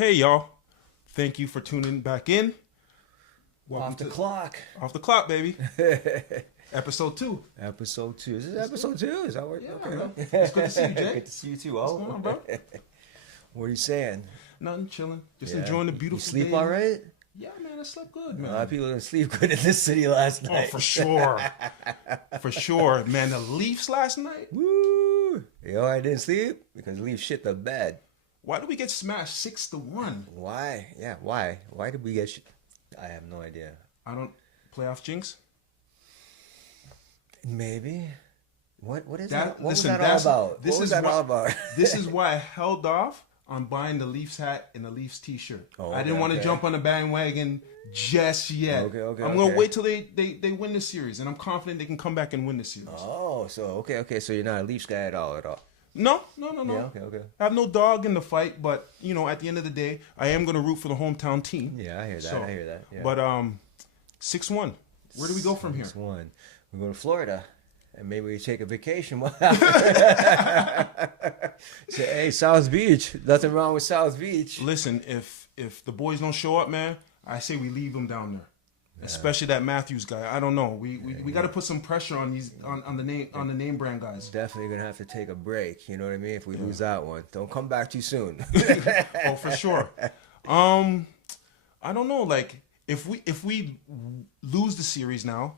Hey, y'all. Thank you for tuning back in. Welcome Off the clock. Off the clock, baby. Episode 2. Episode 2. Is this episode 2? Is that what? Yeah, okay. man. It's good to see you, Jay. Good to see you too. What's going on, bro? What are you saying? Nothing, chilling. Just enjoying the beautiful You sleep day. all right? Yeah, man, I slept good, man. A lot of people didn't sleep good in this city last night. Oh, for sure. For sure. Man, the Leafs last night. Woo! You know I didn't sleep? Because the Leafs shit the bed. Why did we get smashed 6-1? Why? Yeah, why? Why did we get I have no idea. I don't... Playoff jinx? Maybe. What is that? that? What Listen, was that all about? This what was is that all about? This is why I held off on buying the Leafs hat and the Leafs t-shirt. Oh, I didn't want to jump on the bandwagon just yet. I'm going to wait till they win the series, and I'm confident they can come back and win the series. Oh, so okay. So you're not a Leafs guy at all. No. Yeah, okay. I have no dog in the fight, but, you know, at the end of the day, I am going to root for the hometown team. Yeah, I hear that. Yeah. But 6-1. Where do we go from here? 6-1. We go to Florida, and maybe we take a vacation. Say, hey, South Beach. Nothing wrong with South Beach. Listen, if the boys don't show up, man, I say we leave them down there. Yeah. Especially that Matthews guy. I don't know. We got to put some pressure on these on the name brand guys. Definitely gonna have to take a break. You know what I mean? If we lose that one, don't come back too soon. Oh, for sure. I don't know. Like if we lose the series now,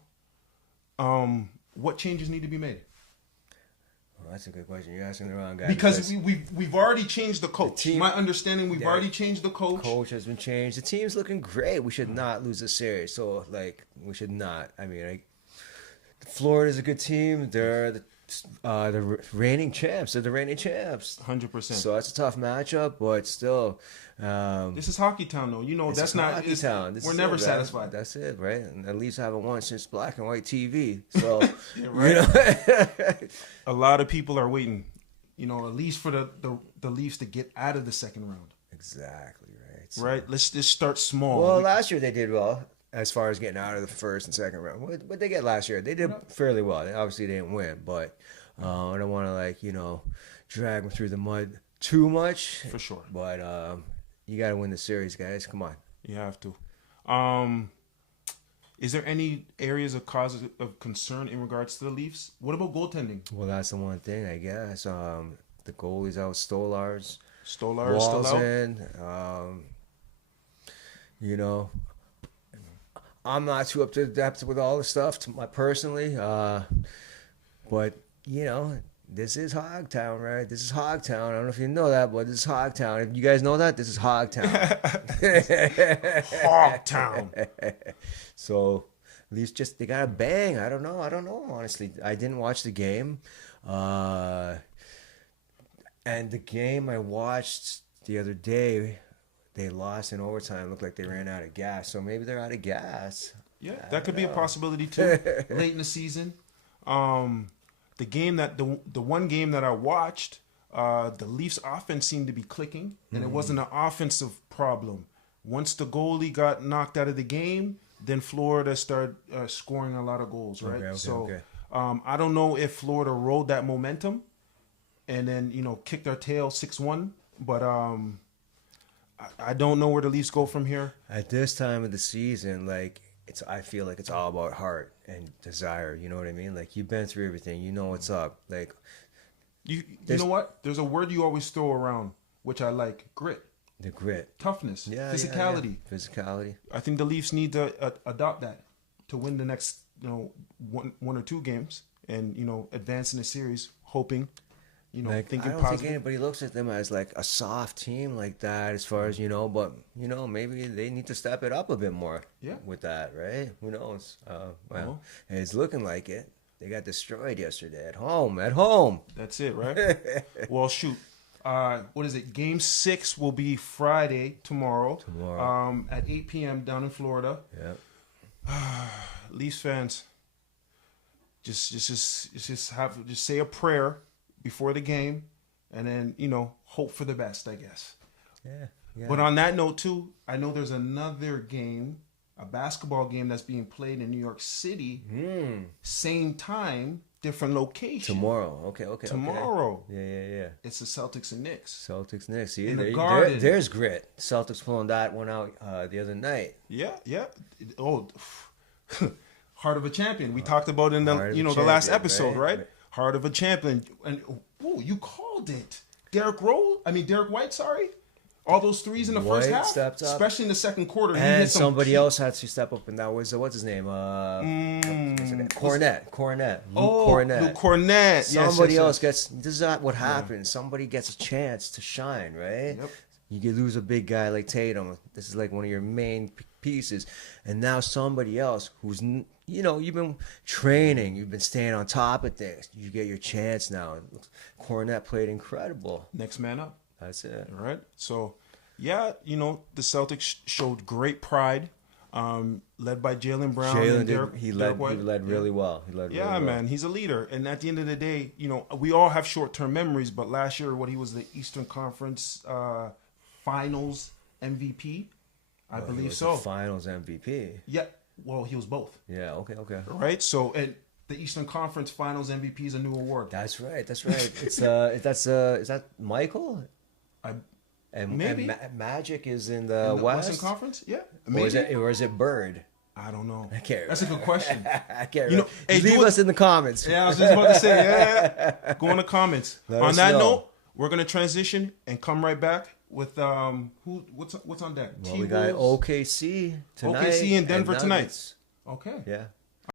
what changes need to be made? Well, that's a good question. You're asking the wrong guy. Because we've already changed the coach. My understanding, we've already changed the coach. Coach has been changed. The team's looking great. We should not lose the series. So, we should not. I mean, Florida's a good team. They're the reigning champs. They're the reigning champs. 100%. So that's a tough matchup, but still. This is hockey town, though. You know, that's not hockey town. We're never satisfied. That's it, right? And at least I haven't won since black and white TV. So, yeah, right. A lot of people are waiting, you know, at least for the Leafs to get out of the second round. Exactly, right. So, right. Let's just start small. Well, last year they did well as far as getting out of the first and second round. What did they get last year? They did fairly well. They obviously didn't win, but I don't want to drag them through the mud too much. For sure. But you got to win the series, guys. Come on. You have to. Is there any areas of cause of concern in regards to the Leafs? What about goaltending? Well, that's the one thing, I guess. The goalie's out. Stolar's still out. You know, I'm not too up to depth with all the stuff personally. But, you know, this is Hogtown, right? This is Hogtown. I don't know if you know that, but this is Hogtown. If you guys know that, this is Hogtown. Hogtown. So, at least they got a bang. I don't know, honestly. I didn't watch the game. And the game I watched the other day, they lost in overtime. Looked like they ran out of gas. So maybe they're out of gas. Yeah, that could be a possibility too. Late in the season. The game the one game that I watched, the Leafs offense seemed to be clicking, and it wasn't an offensive problem. Once the goalie got knocked out of the game, then Florida started scoring a lot of goals, right? Okay. I don't know if Florida rode that momentum and then, you know, kicked our tail 6-1, but I don't know where the Leafs go from here. At this time of the season, I feel like it's all about heart and desire. You know what I mean? Like, you've been through everything. You know what's up. Like, you know what? There's a word you always throw around, which I like: grit. The grit, toughness, physicality. Yeah. Physicality. I think the Leafs need to adopt that to win the next, you know, one or two games, and, you know, advance in the series, hoping. You know, thinking I don't positive. think anybody looks at them as like a soft team like that, as far as, you know, but, you know, maybe they need to step it up a bit more with that, right? Who knows? Well, it's looking like it. They got destroyed yesterday at home. That's it, right? Well, shoot. What is it? Game 6 will be Friday, tomorrow. At 8 p.m. down in Florida. Yeah. Leafs fans, just say a prayer before the game, and then, you know, hope for the best, I guess. Yeah. But on that note too, I know there's another game, a basketball game that's being played in New York City, same time different location. Tomorrow. Okay. Tomorrow. Yeah. It's the Celtics and Knicks. Celtics Knicks. See, In the Garden. there's grit. Celtics pulling that one out the other night. Yeah. Oh, heart of a champion. We talked about in the the last episode, right? Heart of a champion. And you called it. Derek White, sorry. All those threes in the first half, stepped up. Especially in the second quarter. And somebody else had to step up, and that was what's his name? Cornette. Luke Cornette. Somebody else gets. This is what happens. Somebody gets a chance to shine, right? Yep. You lose a big guy like Tatum. This is like one of your main pieces, and now somebody else who's you've been training, you've been staying on top of things. You get your chance now. And Cornette played incredible. Next man up. That's it. All right. So, the Celtics showed great pride, led by Jaylen Brown. He led really well. Man, he's a leader. And at the end of the day, we all have short-term memories, but last year, he was the Eastern Conference Finals MVP. I believe so. The Finals MVP. Yeah. Well, he was both. Yeah. Okay. Right. So, and the Eastern Conference Finals MVP is a new award. That's right. It's is that Michael? Maybe Magic is in the Western Conference. Yeah. Maybe. Or is it Bird? I don't know. I can't. That's a good question. I can't. Leave us in the comments. Yeah, I was just about to say. Yeah. Go in the comments. On that note, we're gonna transition and come right back with what's on deck. Well, we got OKC tonight. OKC in Denver tonight. Okay. Yeah.